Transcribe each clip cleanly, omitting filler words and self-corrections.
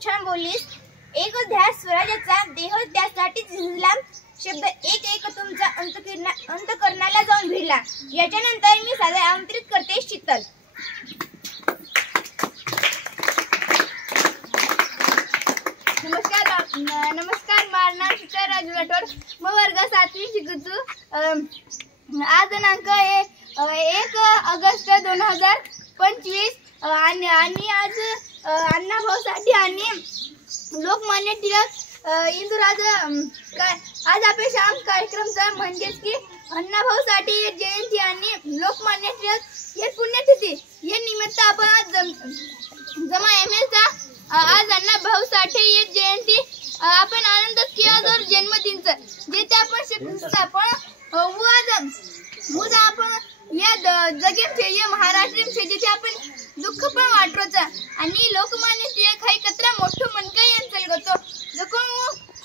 खूप छान बोललीस। एक ध्यास स्वराज्याचा, देह त्यासाठी झिजला, शब्द एक एक तुमचा अंतकरणाला जाऊन भिडला। याच्यानंतर मी सादर आमंत्रित करते शीतल। नमस्कार, माझं नाव शीतल राजू राठोड, मी वर्ग 7वी शिकतो। आज दिनांक 1 ऑगस्ट 2025 आणि आज अण्णाभाऊ साठे आणि लोकमान्य टिळक इंदुराज आज आपल्या शाम कार्यक्रमचा म्हणजेच की अण्णाभाऊ साठे जयंती आणि लोकमान्य टिळक हे पुण्यतिथी या निमित्त आपण आज जमा एमएलचा आज अण्णाभाऊ साठे हे जयंती आपण आनंद किया जर जन्मदिनचं जे ते आपण आपण या जगेचे या महाराष्ट्राचे जे आपण दुःख पण वाटरोचा आणि लोकमान्य टिळक हा कतरा मोठं मनका यांचं होतो जो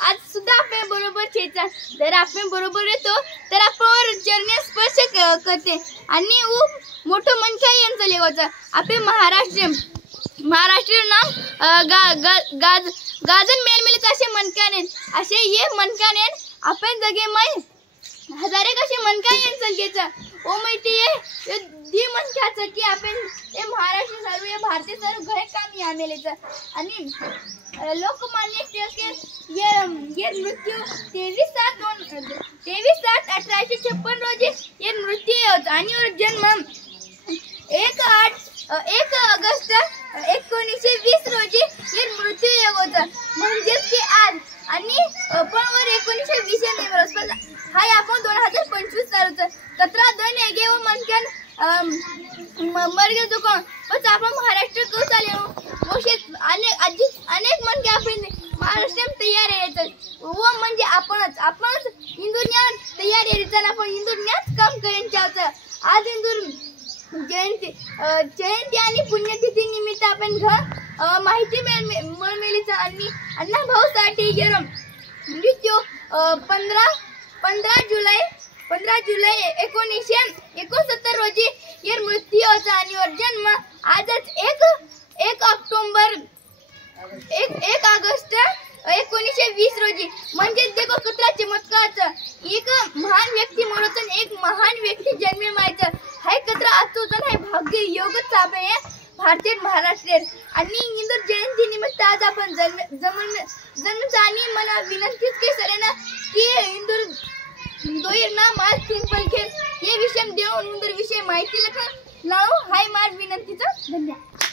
आज सुद्धा आपण बरोबर छेचा जर आपण बरोबर येतो तर आपण चरणे स्पर्श करते आणि मोठं मनका यांचं लेवाचा आपण महाराष्ट्र नाम गाजन मेलमेलीच असे मनकाने असे ये मनकाने आपण जगे मै हजारे कसे मनका यांचं घ्यायचं ओ माहिती आहे दी मनकाचं की आपण हे महाराष्ट्र सर्व हे भारतीय सर्व घरे काम या मेलेचं आणि लोकमान्य टिळक ये मृत्यू 23/7/1856 रोजी ये मृत्यू होता आणि जन्म 1 ऑगस्ट 1920 रोजी ये मृत्यू होता म्हणजेच की आज आणि पण वर 1920 हाय आपण 2025 चालूचं 17 दोन एगे व मनक्यान मर्ग चुकून पण आपण महाराष्ट्र को चाले अनेक मनके आपण महाराष्ट्र तयार आहेत व म्हणजे आपणच इंदुरण्यात तयार आहेत आपण इंदुरण्यात काम करेन चाहतं आज इंदूर जयंती आणि पुण्यतिथी निमित्त आपण माहिती मिळमेलीचा आणि अण्णाभाऊ साठे मृत्यू 15 जुलै 1969 रोजी ये मृत्यू होता आणि जन्म आजच 1 ऑगस्ट 1920 रोजी म्हणजे देखो कतरा चमत्काराचं एक महान व्यक्ती म्हणून एक महान व्यक्ती जन्मे मायचं हाय कतरा आतून हाय भाग्य योगच साबे भारतीय महाराष्ट्र आणि इंदूर जयंती निमित्त आज आपण जन्मचा आणि मला विनंतीच की सरेना की इंदूर दोयर ना मार सिंपल खेळ हे विषय देऊन इंदूर विषय माहिती लावू हाय मार विनंतीचा धन्यवाद।